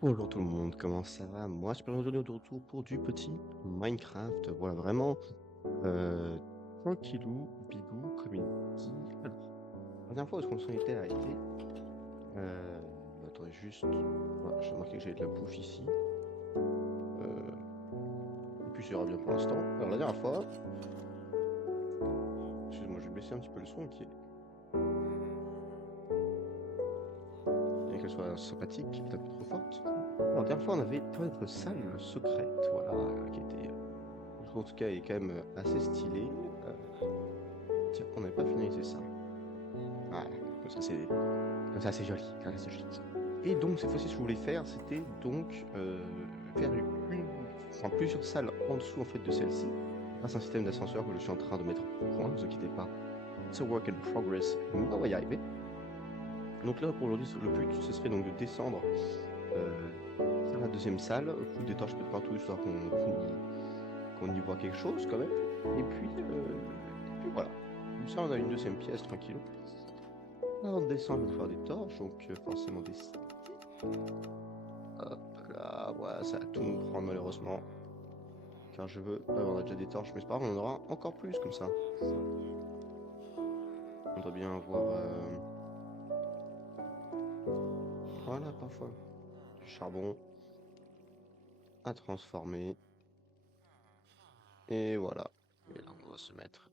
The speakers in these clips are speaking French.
Bonjour tout le monde, comment ça va? Moi, je suis aujourd'hui de retour pour du petit Minecraft. Voilà, vraiment euh, tranquillou, bigou, comme il dit. Alors, la dernière fois où est-ce qu'on s'en était arrêté, attendez juste, voilà, j'ai remarqué que j'avais de la bouffe ici. Euh, et puis ça ira bien pour l'instant. Alors, la dernière fois, excusez-moi, je vais baisser un petit peu le son qui est bien qu'elle soit sympathique, peut-être pas trop forte. Alors, la dernière fois, on avait trouvé notre salle secrète, voilà, qui était, en tout cas, est quand même assez stylée. Tiens, on n'avait pas finalisé ça. Voilà, comme ça c'est joli, comme ça c'est joli. Et donc cette fois-ci, ce que je voulais faire, c'était donc faire enfin, plusieurs salles en dessous en fait de celle-ci, grâce à un système d'ascenseur que je suis en train de mettre au point. Ne vous inquiétez pas, it's a work in progress, mais on va y arriver. Donc là, pour aujourd'hui, le but, ce serait donc de descendre euh, vers la deuxième salle, foutre des torches un peu de partout, histoire qu'on y voit quelque chose quand même. Et puis voilà. Comme ça, on a une deuxième pièce tranquille. On descend, je vais faire des torches, donc forcément des sticks. Hop là, ouais, ça va tout nous prendre malheureusement. Car je veux. On a déjà des torches, mais c'est pas grave, on en aura encore plus comme ça. On doit bien avoir. Voilà, parfois. Du charbon à transformer. Et voilà. Et là, on va se mettre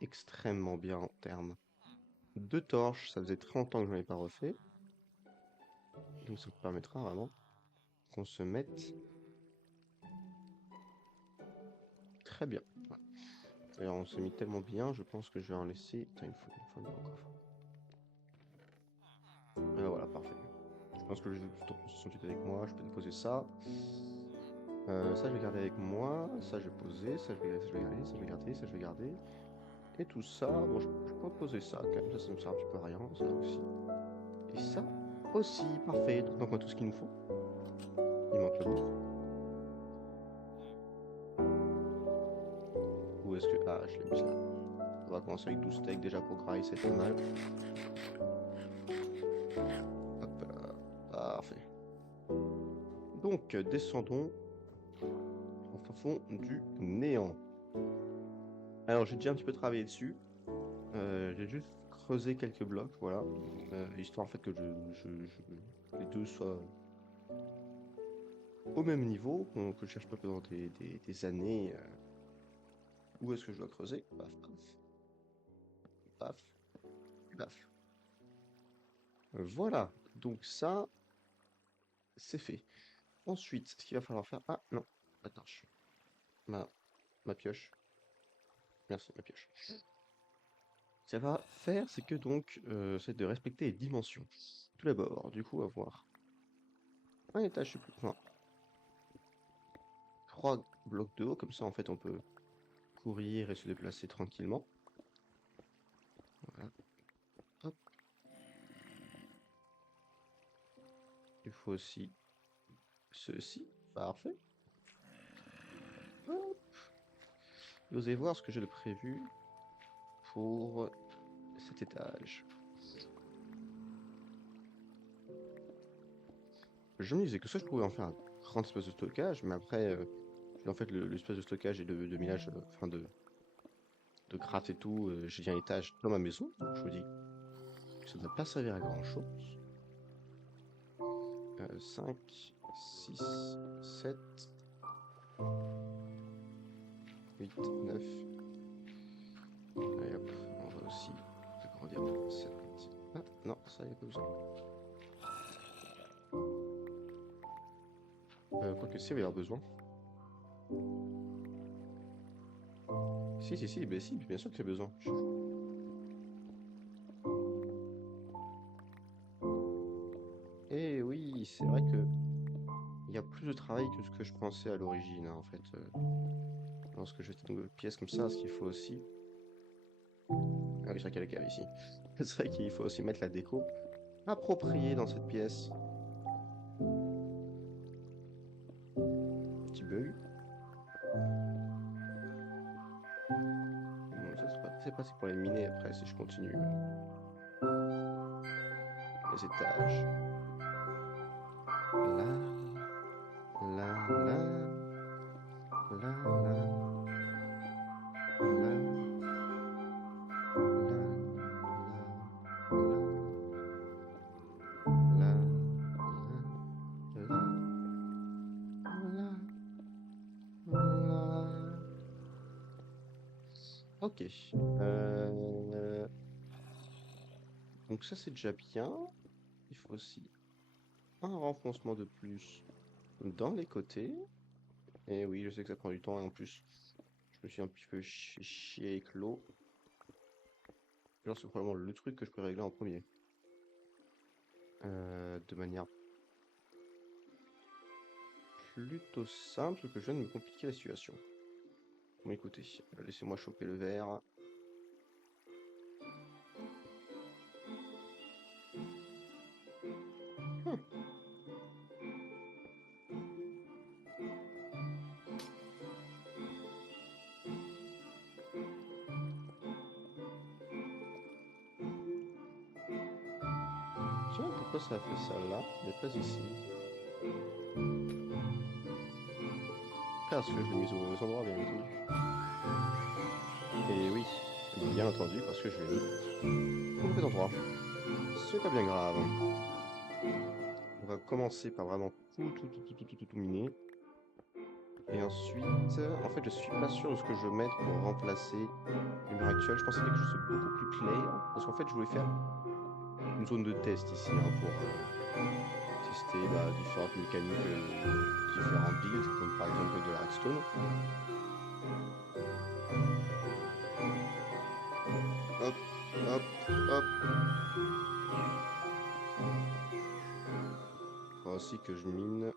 extrêmement bien en termes de torches. Ça faisait très longtemps que je n'en avais pas refait. Donc ça me permettra vraiment qu'on se mette très bien. Voilà. D'ailleurs, on s'est mis tellement bien, je pense que je vais en laisser. Attends, il faut une coffre. Voilà, parfait. Je pense que je vais tout en position tout avec moi. Je peux déposer ça. Ça, je vais garder avec moi. Ça, je vais poser. Ça, je vais garder. Ça, je vais garder. Ça, je vais garder. Et tout ça, bon, je peux poser ça quand même. Ça me sert un petit peu à rien. Ça aussi. Et ça aussi. Parfait. Donc, on a tout ce qu'il nous faut. Il manque la bouffe. Où est-ce que. Ah, je l'ai mis là. On va commencer avec 12 steaks déjà pour grailler, c'est pas mal. Hop là. Parfait. Donc, descendons au fin fond du néant. Alors, j'ai déjà un petit peu travaillé dessus. J'ai juste creusé quelques blocs, voilà. Histoire en fait que les deux soient au même niveau, que je cherche pas pendant des années où est-ce que je dois creuser. Paf, paf, paf, paf. Voilà, donc ça, c'est fait. Ensuite, ce qu'il va falloir faire... Ah non, la torche. Ma, ma pioche. Merci, ma pioche. Ce qu'il va faire, c'est que donc, c'est de respecter les dimensions. Tout d'abord, du coup, avoir un étage supplémentaire. 3 blocs de haut, comme ça en fait on peut courir et se déplacer tranquillement. Voilà. Hop. Il faut aussi ceci. Parfait. Hop. Et vous allez voir ce que j'ai de prévu pour cet étage. Je me disais que ça je pouvais en faire un grand espace de stockage, mais après, en fait l'espace de stockage et de millage, enfin de gratte et tout, j'ai dit un étage dans ma maison, donc je me dis que ça ne va pas servir à grand chose. 5, 6, 7, 8, 9. Allez hop, on va aussi agrandir de cette partie. Ah non, ça y a pas besoin. Quoique si, il va y avoir besoin. Si, si, si, ben si, bien sûr qu'il y a besoin. Eh oui, c'est vrai que il y a plus de travail que ce que je pensais à l'origine, hein, en fait. Lorsque je fais une nouvelle pièce comme ça, ce qu'il faut aussi. Ah oui, c'est vrai qu'il y a la cave ici. C'est vrai qu'il faut aussi mettre la déco appropriée dans cette pièce. Petit bug. Bon, ça, c'est pratique pour les miner après si je continue les étages. La, la, la, la, la, la, la, la, la. Ok. Donc ça c'est déjà bien. Il faut aussi un renfoncement de plus dans les côtés. Et oui, je sais que ça prend du temps et en plus, je me suis un petit peu chié avec l'eau. Genre, c'est probablement le truc que je peux régler en premier. De manière plutôt simple que je viens de me compliquer la situation. Bon, écoutez, laissez-moi choper le verre. Hum. Tiens, pourquoi ça a fait ça là, mais pas ici? Parce que je l'ai mis au mauvais endroit, bien entendu. Et oui, bien entendu, parce que je l'ai mis au mauvais endroit. C'est pas bien grave. On va commencer par vraiment tout miner. Et ensuite, en fait, je suis pas sûr de ce que je veux mettre pour remplacer l'univers actuel. Je pensais quelque chose de beaucoup plus clair. Parce qu'en fait, je voulais faire une zone de test ici hein, pour tester différentes mécaniques, différents builds, comme par exemple de la redstone. Hop, hop, hop. Il faut aussi que je mine.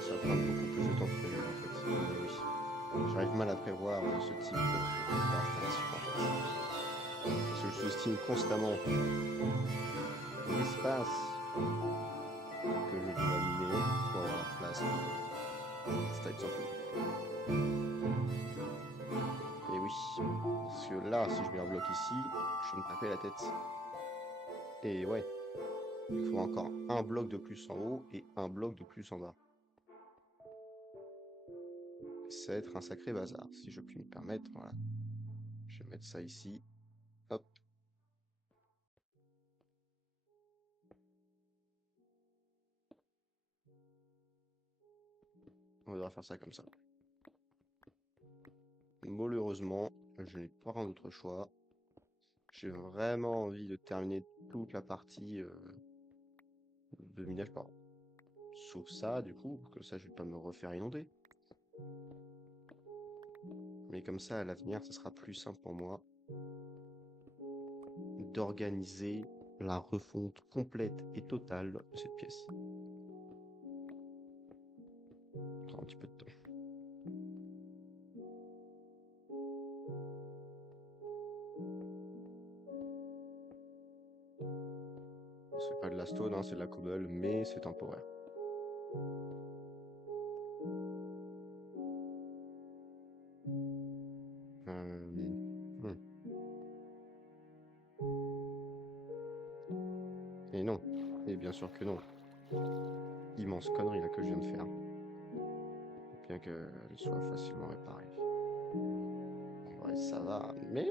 Ça va prendre beaucoup plus de temps que prévu en fait. Mais oui, j'arrive mal à prévoir ce type d'installation en fait. Parce que je sous-estime constamment l'espace que je dois miner pour avoir la place pour installer tout simplement. Et oui, parce que là, si je mets un bloc ici, je vais me taper la tête. Et ouais, il faut encore un bloc de plus en haut et un bloc de plus en bas. Ça va être un sacré bazar, si je puis me permettre. Voilà. Je vais mettre ça ici. Hop. On devra faire ça comme ça. Malheureusement, je n'ai pas vraiment d'autre choix. J'ai vraiment envie de terminer toute la partie de minage par sauf ça, du coup, que ça, je vais pas me refaire inonder. Mais comme ça, à l'avenir, ce sera plus simple pour moi d'organiser la refonte complète et totale de cette pièce. Ça prend un petit peu de temps. C'est pas de la stone, hein, c'est de la cobble, mais c'est temporaire. Hmm. Et non. Et bien sûr que non. Immense connerie là que je viens de faire. Bien qu'elle soit facilement réparée. Ouais, ça va, mais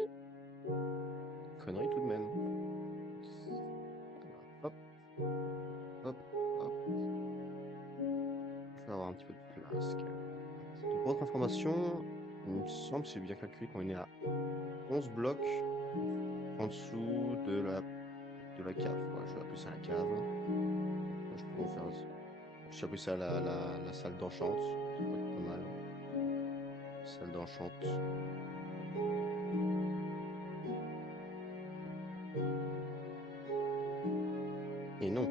connerie tout de même. Alors, hop, hop, hop. Je vais avoir un petit peu de place. Donc, pour votre information, il me semble que c'est bien calculé qu'on est à 11 blocs en dessous de la cave. Voilà, je vais appeler ça la cave. Moi, je pourrais faire. Je vais appeler ça la salle d'enchante. Ça pourrait être pas mal. Salle d'enchante. Et non.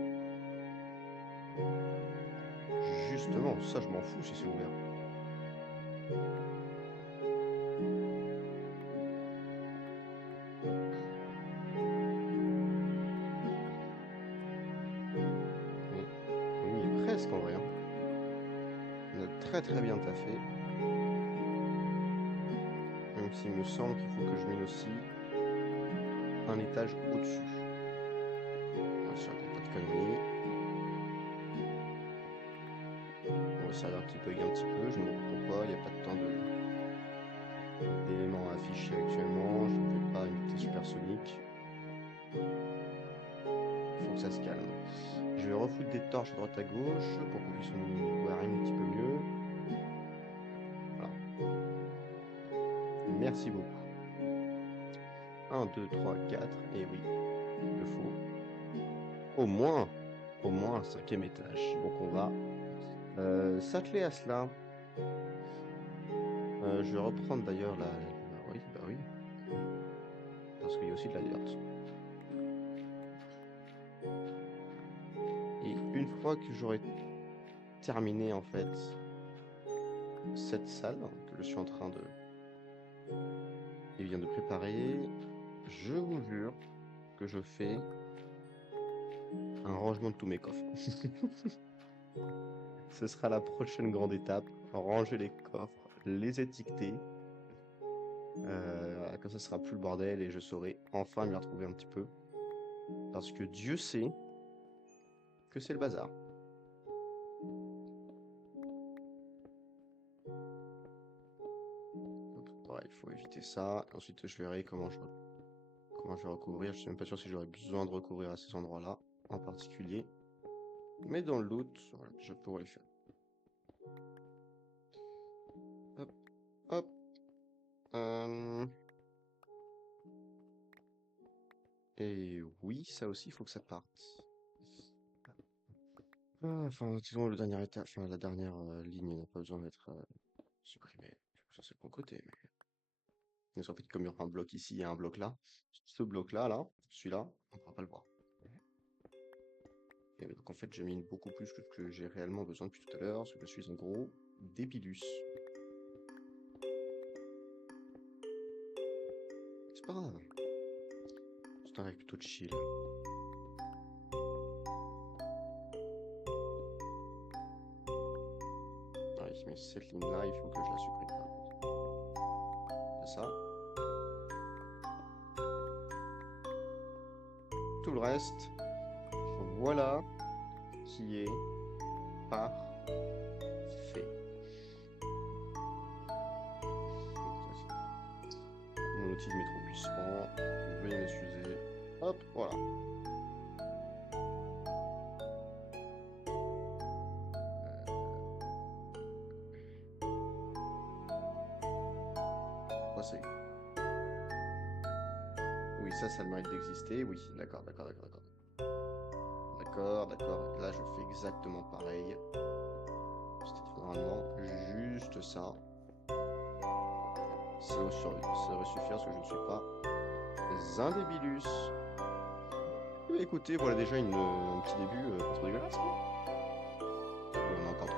Justement, ça, je m'en fous si c'est ouvert. On y est presque en vrai. Hein. On a très très bien taffé. Même s'il me semble qu'il faut que je mine aussi un étage au-dessus. Bien sûr, pas de conneries. Bon, ça a l'air qui bug un petit peu, je me demande pourquoi, il n'y a pas de temps d'éléments affichés actuellement, je ne fais pas une vitesse supersonique. Il faut que ça se calme. Je vais refoutre des torches à droite à gauche pour qu'on puisse voir un petit peu mieux. Voilà. Merci beaucoup. 1, 2, 3, 4, et oui, il le faut. Au moins un 5e étage. Donc on va s'atteler à cela. Je vais reprendre d'ailleurs la... Oui, bah oui. Parce qu'il y a aussi de la dirt. Et une fois que j'aurai terminé en fait cette salle que je suis en train de de préparer, je vous jure que je fais un rangement de tous mes coffres. Ce sera la prochaine grande étape, ranger les coffres, les étiqueter. Comme ça, ce sera plus le bordel et je saurai enfin m'y retrouver un petit peu. Parce que Dieu sait que c'est le bazar. Voilà, il faut éviter ça. Ensuite, je verrai comment je vais recouvrir. Je suis même pas sûr si j'aurai besoin de recouvrir à ces endroits-là en particulier. Mais dans le doute, voilà, je pourrais le faire. Hop, hop. Et oui, ça aussi, il faut que ça parte. Enfin, disons, le dernier état, enfin, la dernière ligne n'a pas besoin d'être supprimée. Ça, c'est de mon côté. Mais en fait, comme il y aura un bloc ici et un bloc là, ce bloc-là, celui-là, on ne pourra pas le voir. Et donc, en fait, je mine beaucoup plus que ce que j'ai réellement besoin depuis tout à l'heure, parce que je suis un gros débilus. C'est pas grave. C'est un règle plutôt de chill. Ouais, mais cette ligne-là, il faut que je la supprime. C'est ça. Tout le reste, voilà qui est parfait. Mon outil de métro puissant, veuillez m'excuser. Hop, voilà. C'est... Oui, ça a le mérite d'exister. Oui, d'accord. D'accord. Là, je fais exactement pareil. C'était normalement juste ça. Ça devrait suffire parce que je ne suis pas un débilus. Écoutez, voilà déjà un petit début pas trop dégueulasse. On a encore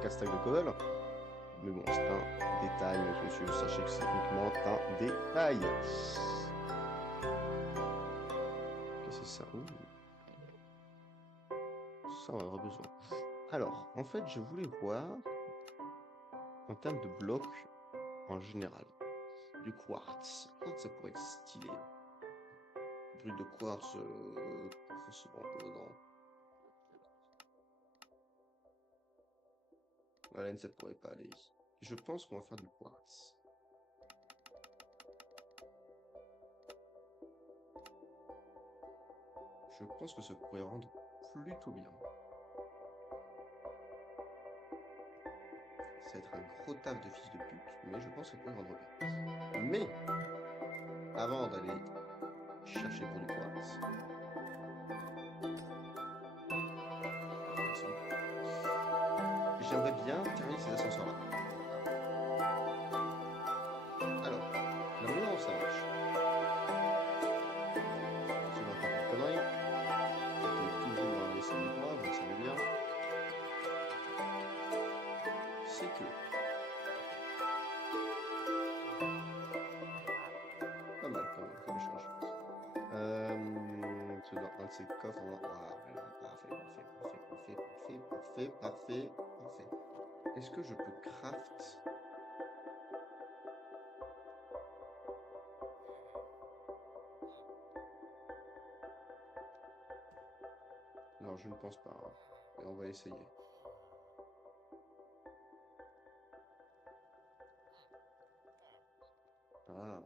4 stacks de cobble. Mais bon, c'est un détail, monsieur. Sachez que c'est uniquement un détail. Qu'est-ce que c'est ça? Ça, on en aura besoin. Alors, en fait, je voulais voir en termes de blocs en général. Du quartz. Ça pourrait être stylé. Brique de quartz, forcément un peu dedans. La laine, ça pourrait pas aller. Je pense qu'on va faire du quartz. Je pense que ça pourrait rendre plutôt bien. Ça va être un gros taf de fils de pute, mais je pense que ça pourrait rendre bien. Mais, avant d'aller chercher pour du quartz, j'aimerais bien terminer ces ascenseurs-là. Alors, la manière dont ça marche, je vais raconter une connerie. Je peux toujours laisser le droit, vous le savez bien. C'est que pas mal quand même comme échange. C'est dans un de ces coffres. Parfait. Est-ce que je peux craft Non, je ne pense pas, hein. Mais on va essayer. Ah.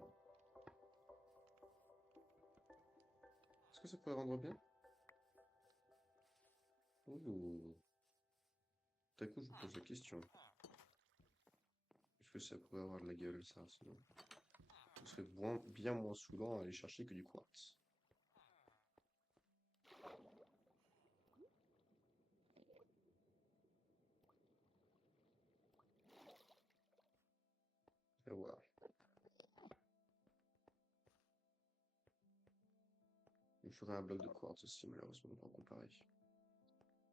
Est-ce que ça pourrait rendre bien? Ouh. Tout à coup, je me pose la question. Est-ce que ça pourrait avoir de la gueule, ça, sinon? Ce serait bien moins saoulant à aller chercher que du quartz. Et voilà. Il faudrait un bloc de quartz aussi, malheureusement, pour comparer.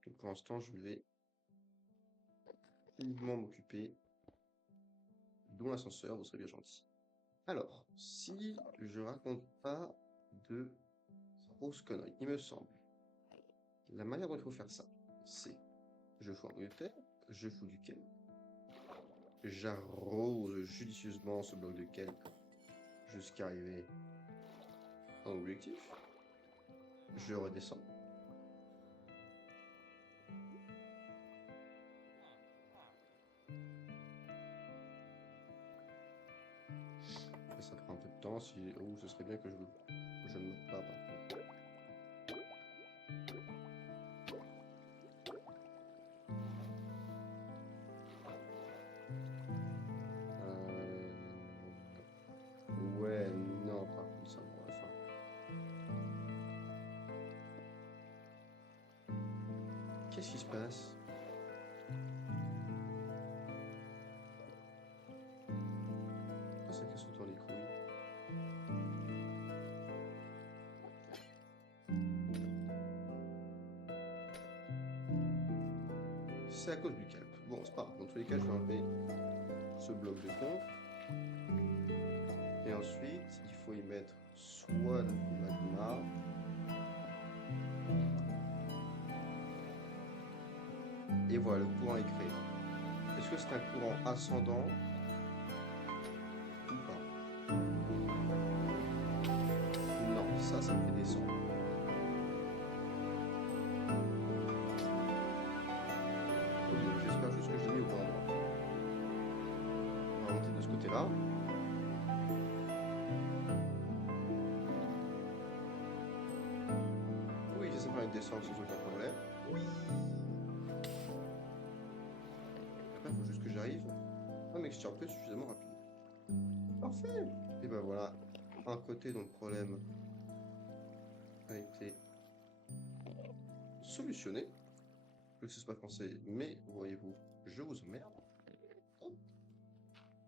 Donc pour l'instant, je vais uniquement m'occuper de l'ascenseur, vous serez bien gentil. Alors, si je raconte pas de grosses conneries, il me semble, la manière dont il faut faire ça, c'est je fous un bloc de terre, je fous du kelp, j'arrose judicieusement ce bloc de kelp jusqu'à arriver à l'objectif, je redescends. Et ça prend un peu de temps, si... Oh, ce serait bien que je ne meure pas, par contre. Ouais, non, par contre, ça pour la fin. Qu'est-ce qui se passe? Pourquoi ça casse autant les couilles? C'est à cause du kelp. Bon, c'est pas grave. Dans tous les cas, je vais enlever ce bloc de conf. Et ensuite, il faut y mettre soit du magma. Et voilà, le courant est créé. Est-ce que c'est un courant ascendant ou pas? Non, ça me fait descendre. Ok, j'espère juste que je l'ai mis au bon endroit. On va monter de ce côté-là. Oui, ça permet de descendre sans aucun problème. Oui. Après, il faut juste que j'arrive à m'extirper suffisamment rapide. Parfait. Et ben voilà, un côté dont le problème a été solutionné. Je ne sais pas français, mais voyez-vous, je vous emmerde.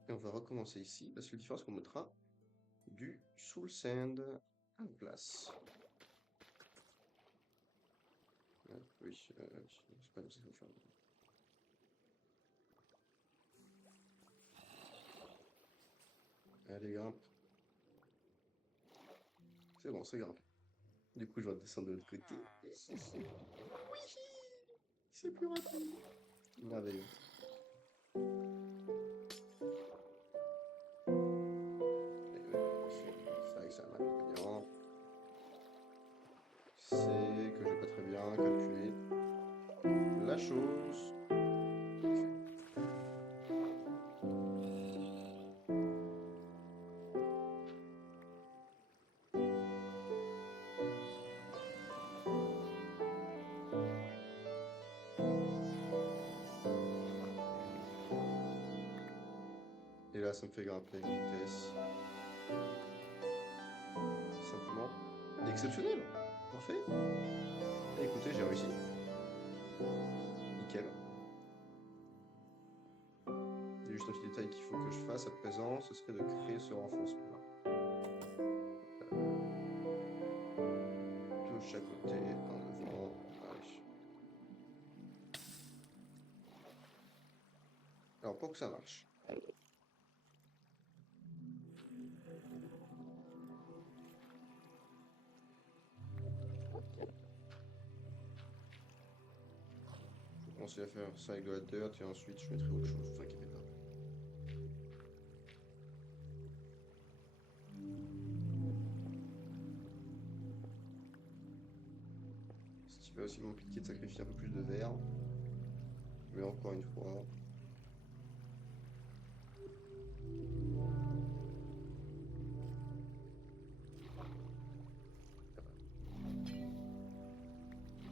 Et on va recommencer ici. La seule différence qu'on mettra du soul sand à la place. Oui, c'est pas comme ça qu'il faut faire. Allez, grimpe. C'est bon, ça grimpe. Du coup, je vais descendre de l'autre côté. Oui, c'est plus rapide. Merveilleux. C'est vrai que c'est un inconvénient. C'est que je n'ai pas très bien calculé la chose. Et là, ça me fait grimper à une vitesse simplement exceptionnelle. Parfait. Et écoutez, j'ai réussi. Nickel. Il y a juste un petit détail qu'il faut que je fasse à présent, ce serait de créer ce renfoncement-là. De chaque côté, en avant. Allez. Alors, pour que ça marche, je vais commencer à faire ça avec de la dirt et ensuite je mettrai autre chose, ne vous inquiétez pas. Ce qui vais aussi m'impliquer de sacrifier un peu plus de verre. Mais encore une fois.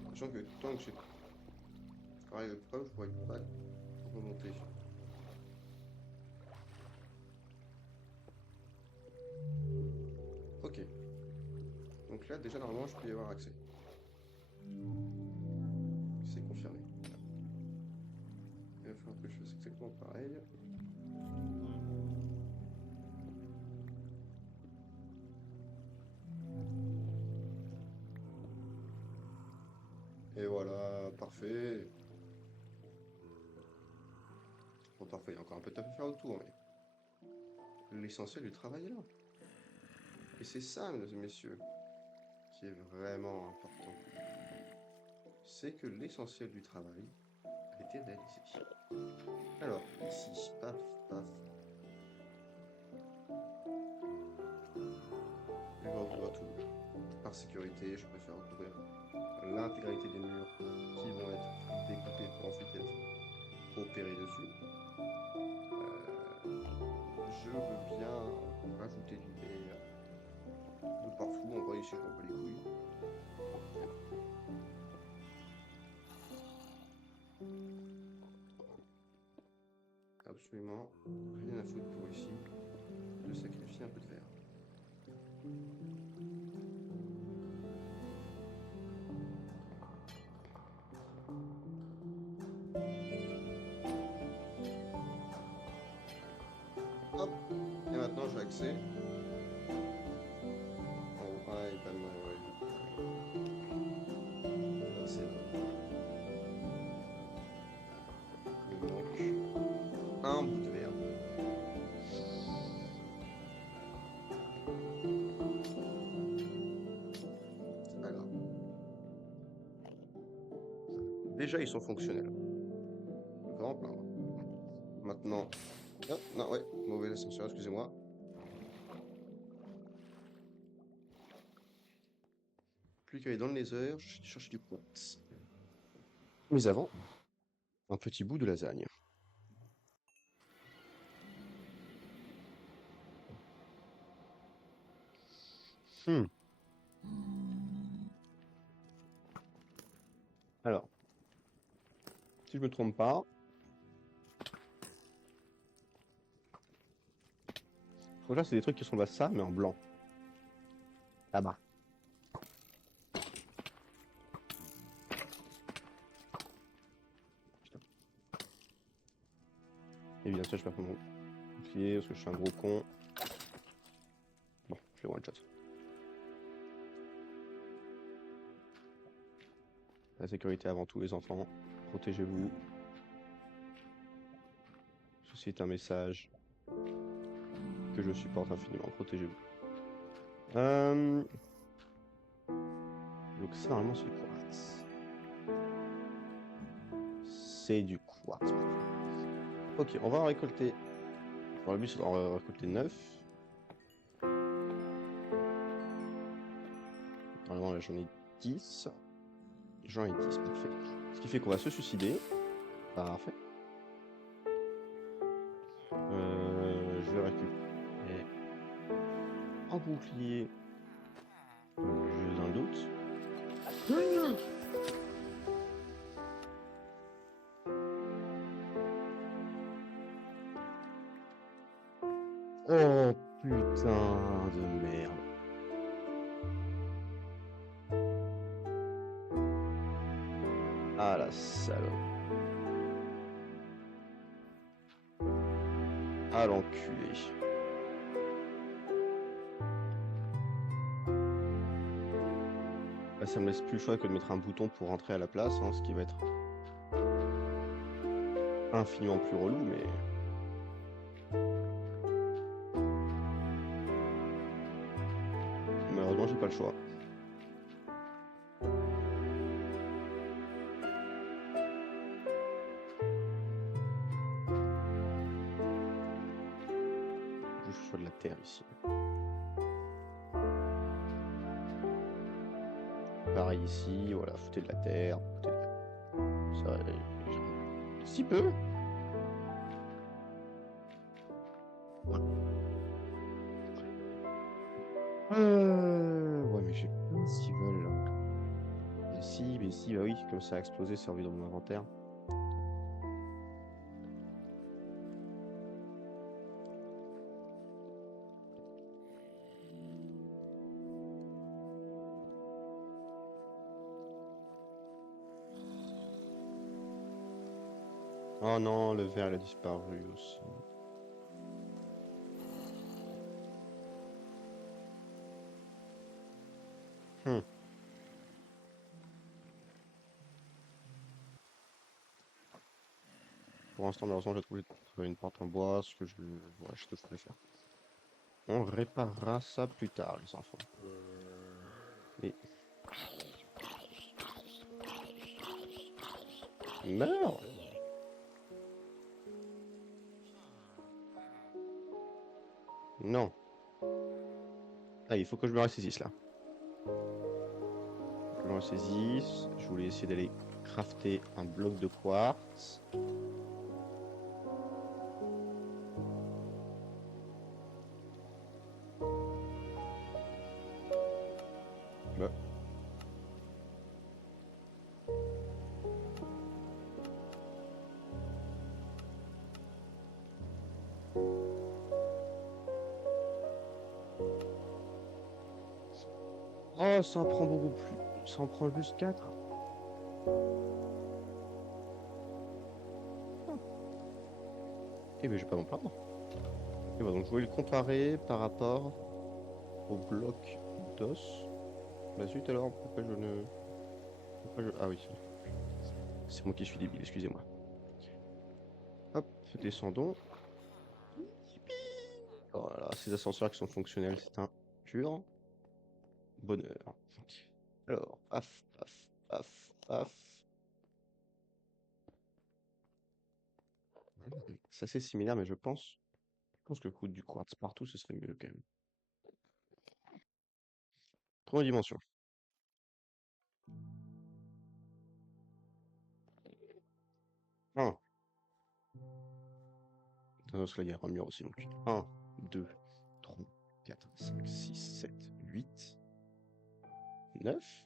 Sachant que tant que j'ai pareil le preuve, je pourrais pas remonter. Ok. Donc là, déjà, normalement, je peux y avoir accès. C'est confirmé. Il va falloir que je fasse exactement pareil. Et voilà, parfait. Bon, parfait, il y a encore un peu de taf à faire autour, mais l'essentiel du travail est là. Et c'est ça, mesdames et messieurs, qui est vraiment important. C'est que l'essentiel du travail a été réalisé. Alors, ici, paf, paf. Je vais recouvrir tout. Par sécurité, je préfère recouvrir l'intégralité des murs qui vont être découpés pour ensuite être opérés dessus. Je veux bien rajouter du verre de partout. On voit ici, je m'en bats les couilles. Absolument rien à foutre pour ici de sacrifier un peu de verre. Hop, et maintenant j'ai accès. Oh, ouais, pas mal, ouais. C'est il me manque un bout de verre. C'est pas grave. Déjà, ils sont fonctionnels. Grand plaindre. Maintenant. Oh, non, ouais, mauvais ascenseur, excusez-moi. Plus qu'à aller dans le nether, je cherche du quartz. Mais avant, un petit bout de lasagne. Alors, si je me trompe pas, donc là, c'est des trucs qui ressemblent à ça, mais en blanc. Là-bas. Putain. Et bien sûr, je perds mon bouclier parce que je suis un gros con. Bon, je vais one shot. La sécurité avant tout, les enfants. Protégez-vous. Ceci est un message que je supporte infiniment. Protégez-vous. Donc ça, normalement, c'est du quartz. C'est du quartz. Ok, on va en récolter. Bon, le but, c'est d'en récolter 9. Normalement, là, j'en ai 10. J'en ai 10, parfait. Ce qui fait qu'on va se suicider. Parfait. Je vais récupérer un bouclier. J'ai un doute. Oh putain de merde. Ah la salope. Ah l'enculé. Là, ça me laisse plus le choix que de mettre un bouton pour rentrer à la place, hein, ce qui va être infiniment plus relou, mais... Malheureusement, j'ai pas le choix. Je choix de la terre ici. pareil ici, voilà, foutez de la terre, ça, si peu. Ouais, mais j'ai plein de civils là. Mais si, bah oui, comme ça a explosé, c'est revenu dans mon inventaire. Oh non, le verre il a disparu aussi. Hmm. Pour l'instant, malheureusement, j'ai trouvé une porte en bois, ce que je... Ouais, je te ferai faire. On réparera ça plus tard, les enfants. Mais... Meurs! Non. Ah, il faut que je me ressaisisse, là. Je me ressaisisse. Je voulais essayer d'aller crafter un bloc de quartz. Bah. Oh, ça en prend beaucoup plus. Ça en prend juste 4. Eh ben, je vais pas m'en plaindre. Et bah, donc, je voulais le comparer par rapport au bloc d'os. La suite, alors, pourquoi je ne... Ah oui, c'est moi qui suis débile, excusez-moi. Hop, descendons. Oh là là, ces ascenseurs qui sont fonctionnels, c'est un pur bonheur. Alors, paf, paf, paf, paf. C'est assez similaire, mais je pense que foutre du quartz partout, ce serait mieux quand même. Première dimension. Un. Parce que là, il y a un mur aussi, donc 1, 2, 3, 4, 5, 6, 7, 8, 9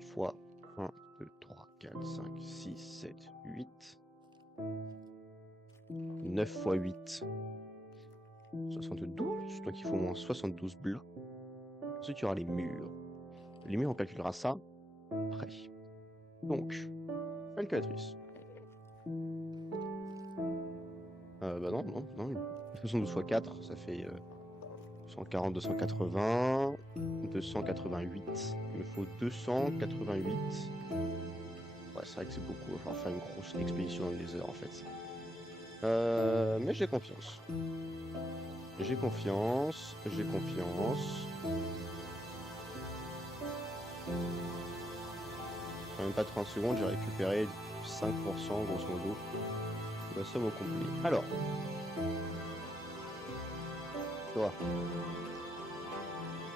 fois 1, 2, 3, 4, 5, 6, 7, 8. 9 fois 8. 72. Donc il faut au moins 72 blocs. Ensuite, il y aura les murs. Les murs, on calculera ça après. Donc, calculatrice. Bah non, non, non. 72 fois 4, ça fait 140, 280, 288. Il me faut 288. Ouais, c'est vrai que c'est beaucoup. Il va falloir faire une grosse expédition dans les heures en fait. Mais j'ai confiance. J'ai confiance. J'ai confiance. Même pas 30 secondes, j'ai récupéré 5% grosso modo de la somme au complet. Alors, toi,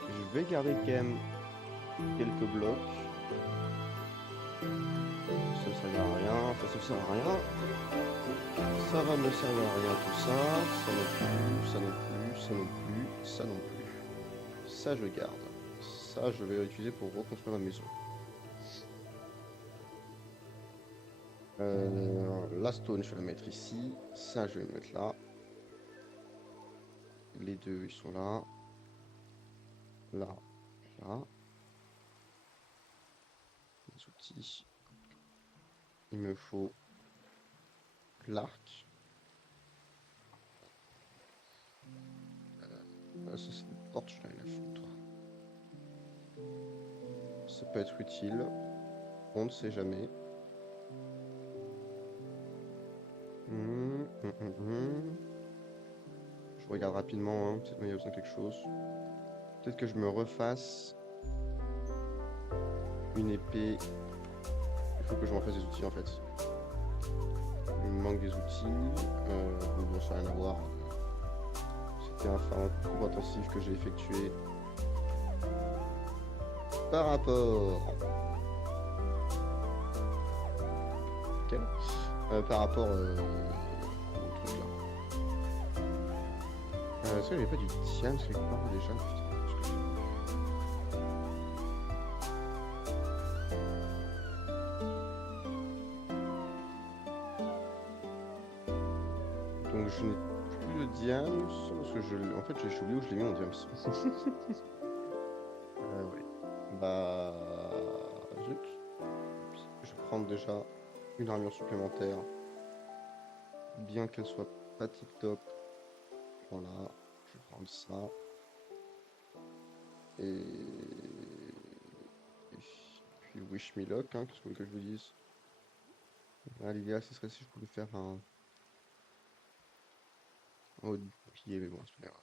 je vais garder quand même quelques blocs. Ça ne servira à rien, ça ne sert à rien. Ça va me servir à rien tout ça. Ça non plus, ça non plus, ça non plus, ça non plus. Ça je garde. Ça je vais l'utiliser pour reconstruire ma maison. La stone, je vais la mettre ici. Ça, je vais le mettre là. Les deux, ils sont là. Là, là. Les outils. Il me faut l'arc. Ça, c'est une porte, je l'ai la foutre. Ça peut être utile. On ne sait jamais. Je regarde rapidement, hein. Peut-être qu'il y a besoin de quelque chose. Peut-être que je me refasse une épée. Il faut que je me refasse des outils en fait. Il me manque des outils. Bon, ça n'a rien à voir. C'était un farm trop intensif que j'ai effectué. par rapport... Quel par rapport au truc là. Est-ce que j'avais pas du Tiams quelque part déjà? Putain, parce que donc je n'ai plus de Diams parce que en fait j'ai oublié où je l'ai mis en Diams. Ouais. Bah zut. Je vais prendre déjà une armure supplémentaire, bien qu'elle soit pas tip top. Voilà, je vais prendre ça. Et puis Wish Me Luck, hein, qu'est-ce que vous voulez que je vous dise? L'idéal ce serait si je pouvais faire un haut de bouclier, mais bon, c'est pas grave.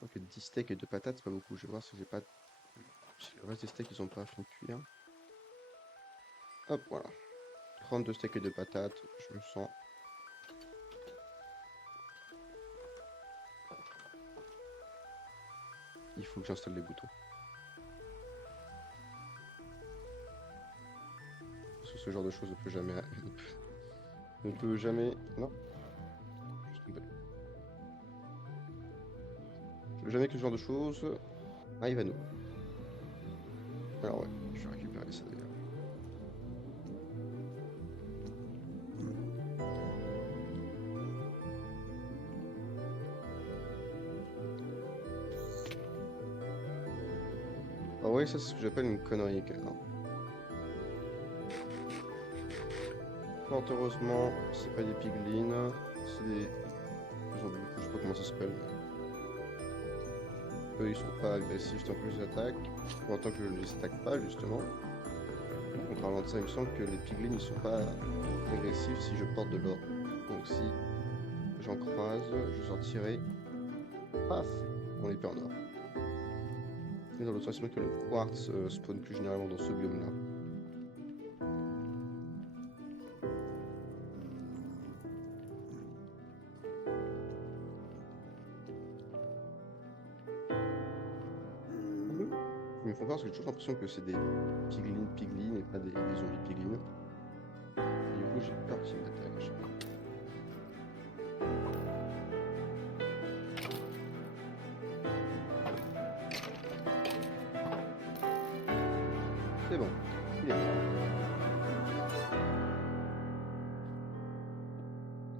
Donc 10 steaks et 2 patates, c'est pas beaucoup. Je vais voir si j'ai pas... Si le reste des steaks, ils ont pas fini de cuire. Hop, voilà. 32 steaks et 2 patates, je me sens... Il faut que j'installe les boutons. Parce que ce genre de choses ne peut jamais... ne peut jamais... Non. Je suis tombé. Je veux jamais que ce genre de choses arrive à nous. Alors ouais, je vais récupérer ça d'ailleurs. Ah ouais, ça c'est ce que j'appelle une connerie. Fort heureusement, c'est pas des piglins, c'est des zombies. Je sais pas comment ça s'appelle. Eux ils sont pas agressifs tant que je les attaque, ou en tant que je ne les attaque pas justement. En parlant de ça, il me semble que les piglins ils sont pas agressifs si je porte de l'or. Donc si j'en croise, je sortirai paf mon épée en or. Et dans l'autre sens, c'est que le quartz spawn plus généralement dans ce biome là. Ils me font peur parce que j'ai toujours l'impression que c'est des piglins et pas des zombies piglins. Et du coup, j'ai peur qu'ils m'attaquent à chaque fois. C'est bon, il est mort.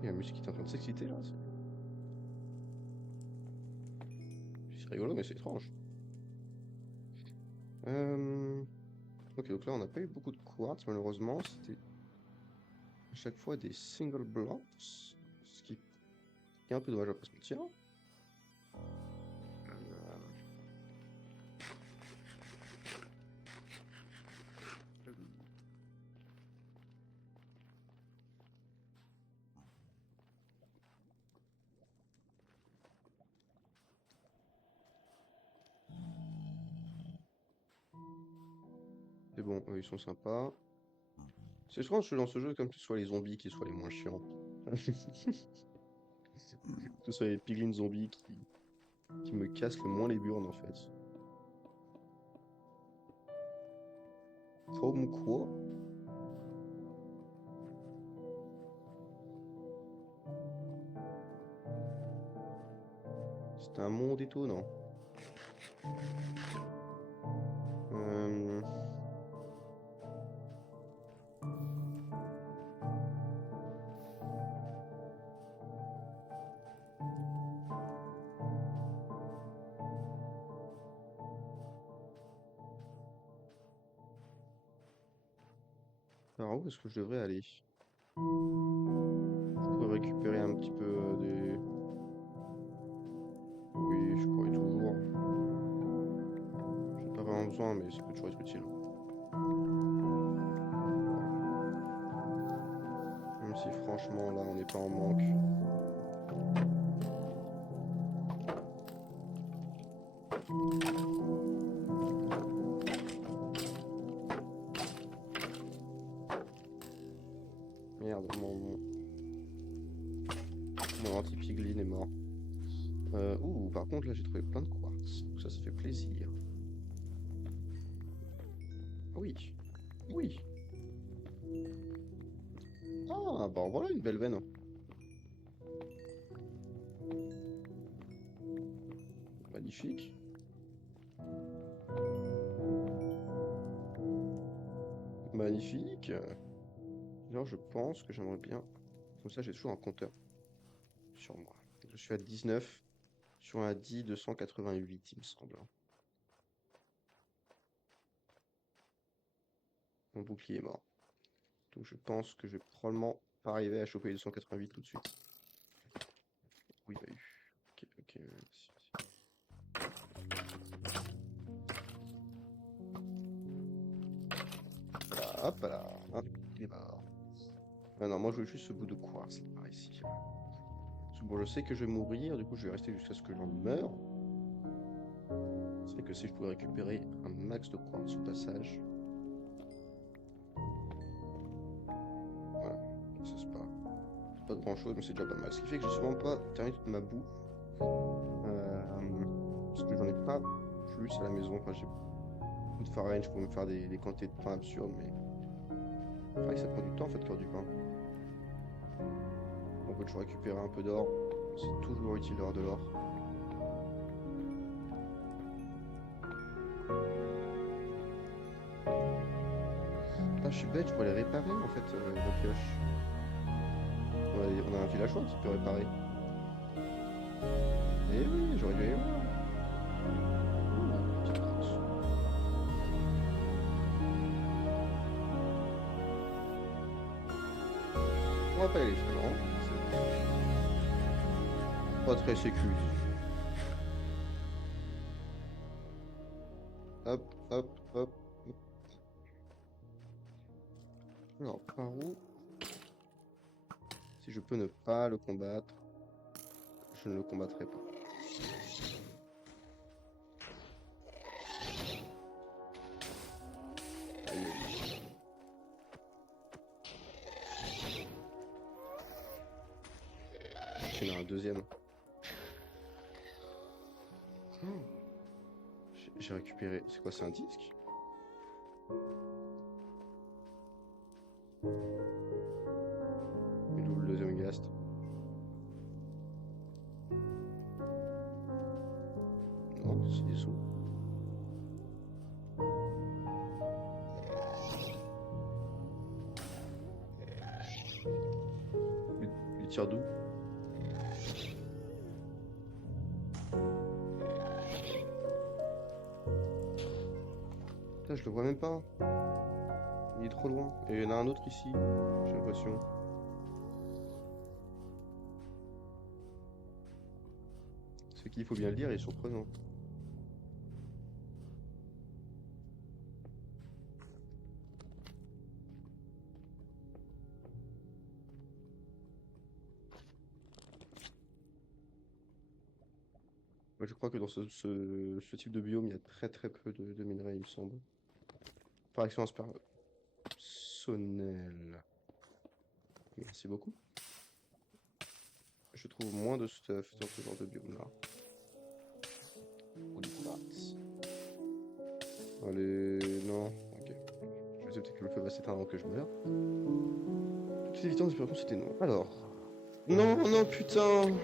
Il y a la musique qui est en train de s'exciter là. C'est rigolo, mais c'est étrange. Ok, donc là on n'a pas eu beaucoup de quartz malheureusement, c'était à chaque fois des single blocks, ce qui est un peu dommage, on va pas se mentir. C'est bon, eux ils sont sympas. C'est étrange dans ce jeu comme que ce soit les zombies qui soient les moins chiants. Que ce soit les piglins zombies qui me cassent le moins les burnes en fait. Comme quoi? C'est un monde étonnant. Alors où est-ce que je devrais aller? Je pourrais récupérer un petit peu des... Oui, je pourrais toujours. J'ai pas vraiment besoin, mais ça peut toujours être utile. Même si franchement là on n'est pas en manque. Merde, mon anti-piglin est mort. Ouh, par contre, là, j'ai trouvé plein de quartz. Donc ça fait plaisir. Oui. Oui. Ah, bah voilà une belle veine. Magnifique. Magnifique. Alors, je pense que j'aimerais bien... Comme ça, j'ai toujours un compteur sur moi. Je suis à 19 sur un 10 288, il me semble. Mon bouclier est mort. Donc je pense que je vais probablement pas arriver à choper les 288 tout de suite. Oui, il m'a eu. Ok, ok. Voilà, hop là. Hop, il est mort. Ah non, moi je veux juste ce bout de quartz par ici. Parce que bon, je sais que je vais mourir, du coup je vais rester jusqu'à ce que j'en meure. C'est que si je pouvais récupérer un max de quartz au passage. Voilà, ça c'est pas grand chose, mais c'est déjà pas mal. Ce qui fait que j'ai sûrement pas terminé toute ma bouffe. Parce que j'en ai pas plus à la maison. Enfin, j'ai beaucoup de farine, je peux me faire des quantités de pain absurdes, mais c'est vrai que ça prend du temps en fait de faire du pain. On peut toujours récupérer un peu d'or. C'est toujours utile d'avoir de l'or. Ah, je suis bête, je pourrais les réparer en fait, nos pioches. On a un villageois qui peut réparer. Eh oui, j'aurais dû aller voir. Ouh, petite grotte. On va pas y aller finalement. C'est pas très sécu ici. Hop, hop, hop. Alors, par où? Si je peux ne pas le combattre, je ne le combattrai pas. Aïe, aïe. Il y en a un deuxième. Oh, j'ai récupéré. C'est quoi, c'est un disque? Il est où le deuxième ghast? Non, c'est des sous. Il tire d'où? Putain, je le vois même pas. Il est trop loin. Et il y en a un autre ici, j'ai l'impression. Ce qui, il faut bien le dire, est surprenant. Moi, je crois que dans ce type de biome, il y a très très peu de minerais, il me semble. Par expérience personnelle. Merci beaucoup. Je trouve moins de stuff dans ce genre de biome-là. Ou du quartz. Allez, non. Ok. Je sais peut-être que le feu va s'éteindre avant que je meure. Toute évidence, par contre, c'était non. Alors. Non, non, putain!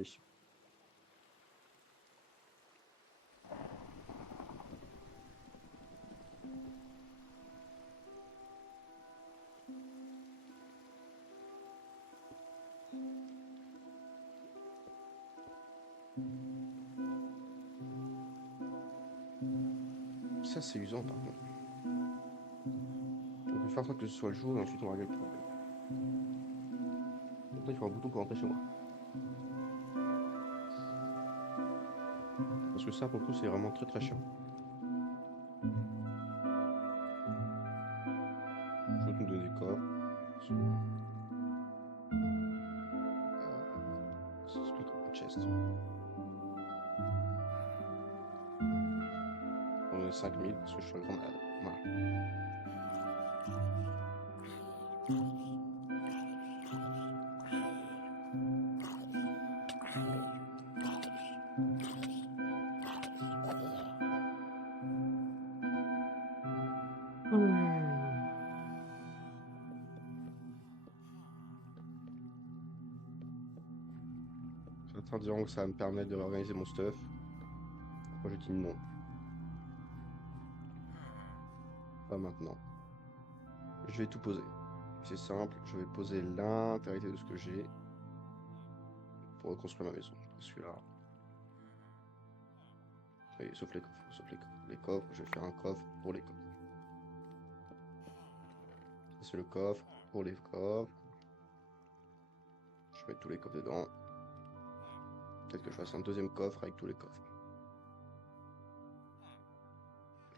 Allez. Ça, c'est usant par contre. On peut faire ça que ce soit le jour et ensuite on règle le problème. Maintenant, il faut un bouton pour rentrer chez moi. Parce que ça, pour le coup, c'est vraiment très très chiant. Je vais te donner des coffres. Ça explique un chest. On est 5000 parce que je suis un grand malade. Voilà. Certains diront que ça va me permettre de réorganiser mon stuff. Moi, je dis non. Pas maintenant. Je vais tout poser. C'est simple, je vais poser l'intégralité de ce que j'ai pour reconstruire ma maison. Celui-là. Oui, sauf les coffres, sauf les coffres. Les coffres, je vais faire un coffre pour les coffres. C'est le coffre pour les coffres. Je mets tous les coffres dedans. Peut-être que je fasse un deuxième coffre avec tous les coffres.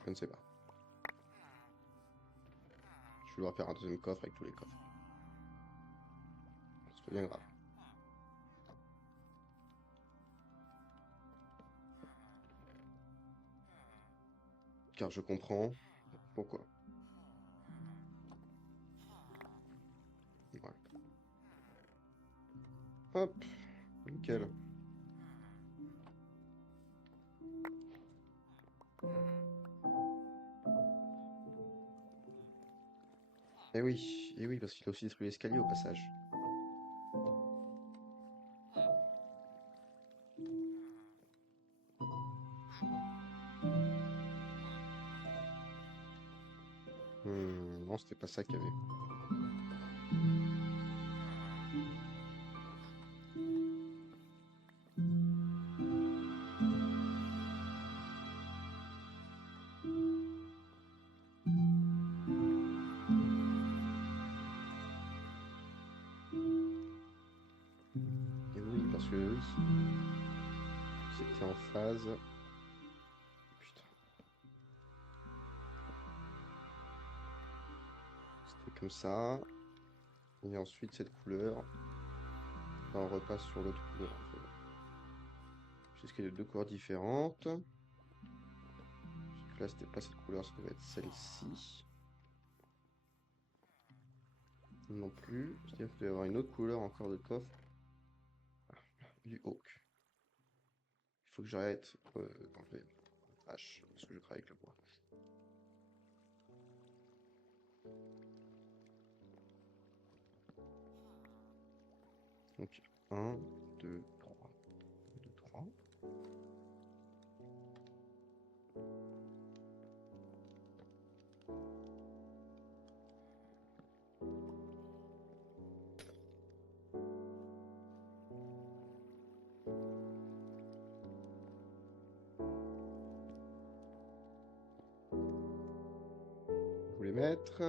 Je ne sais pas. Je dois faire un deuxième coffre avec tous les coffres. C'est bien grave. Car je comprends pourquoi. Voilà. Hop, nickel. Et oui, parce qu'il a aussi détruit l'escalier au passage. Non, c'était pas ça qu'il y avait. Et oui, parce que oui, c'était en phase. Putain. C'était comme ça. Et ensuite, cette couleur. Là, on repasse sur l'autre couleur. En fait. Puisqu'il y a deux couleurs différentes. Là, c'était pas cette couleur, ça devait être celle-ci. Non plus. C'est-à-dire qu'il doit y avoir une autre couleur encore de coffre. Du oak. Il faut que j'arrête d'enlever la hache, parce que je travaille avec le bois. Donc, 1, 2, 3. 1, 2, 3. Vous les mettre.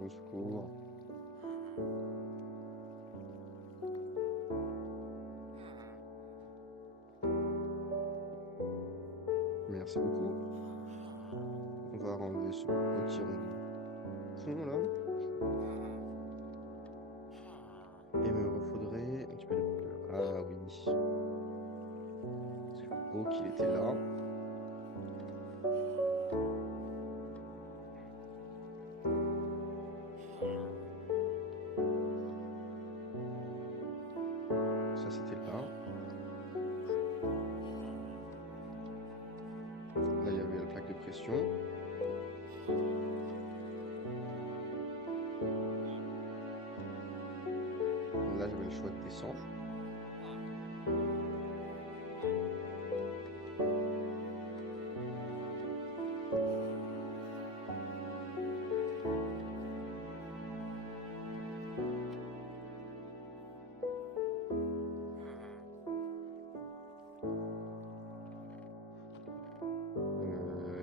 Au secours. Merci beaucoup. On va enlever ce petit rond là. Et il me refaudrait un petit peu de couleur. Ah oui. Parce que le oak il était là. Ça c'était là. Là il y avait la plaque de pression. Là j'avais le choix de descendre.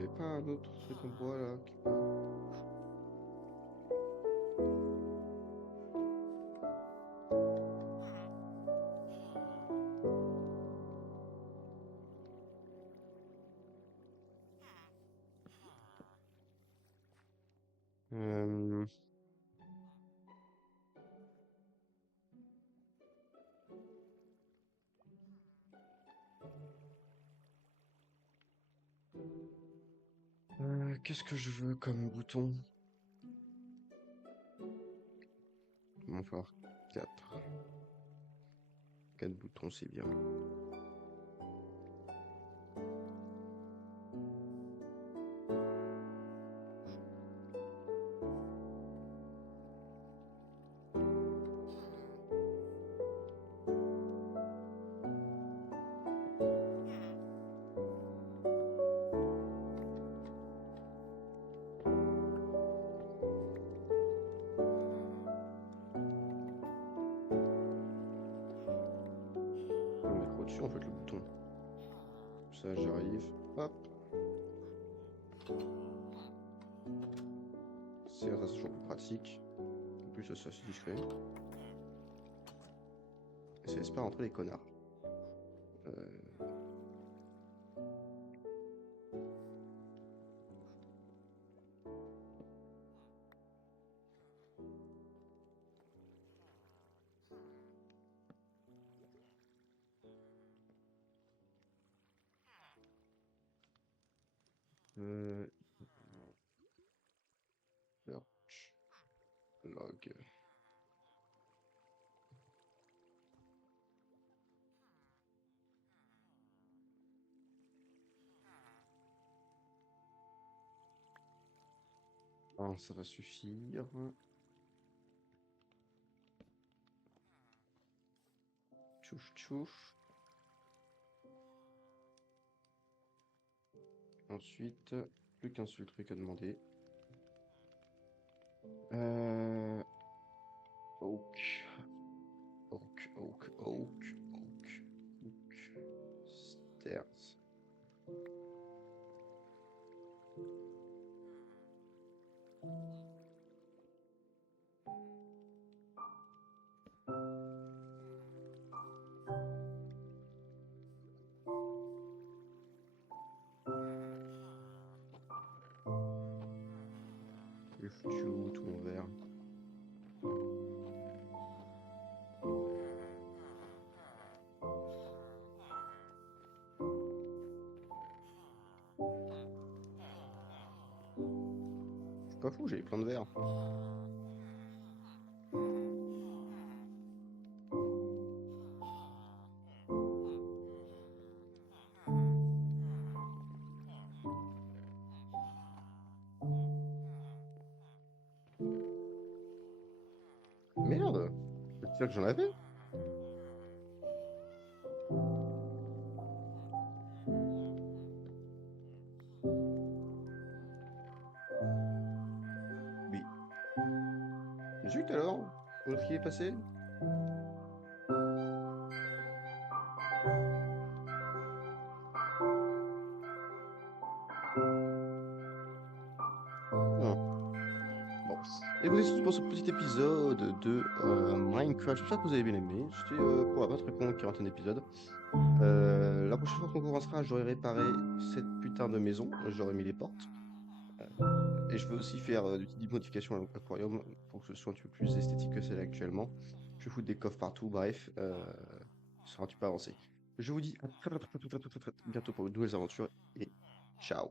Et pas un autre truc en bois là Euh, Qu'est-ce que je veux comme bouton? Il va falloir 4. 4 boutons, c'est bien. On va mettre au-dessus en fait le bouton. Ça, j'arrive. Hop. C'est toujours plus pratique. En plus, c'est assez discret. Et ça laisse pas rentrer les connards. Search. Log. Ah, ça va suffire. Tchouf tchouf. Ensuite, plus qu'un seul truc à demander. Oak. Oak, oak, oak, oak, oak. Stairs. Le foutu où tout mon verre. C'est pas fou, j'avais plein de verres. Merde! C'est sûr que j'en avais? Oui. Zut alors! Où est-ce qu'il est passé? Non. Bon. Et vous êtes pour ce petit épisode de Minecraft. J'espère que vous avez bien aimé. C'était pour la bonne répondre 41 épisodes. La prochaine fois qu'on commencera, j'aurai réparé cette putain de maison. J'aurai mis les portes. Et je veux aussi faire des petites modifications à l'aquarium pour que ce soit un petit peu plus esthétique que celle actuellement. Je vais foutre des coffres partout, bref, ça sera un petit peu avancé. Je vous dis à très bientôt pour de nouvelles aventures et ciao.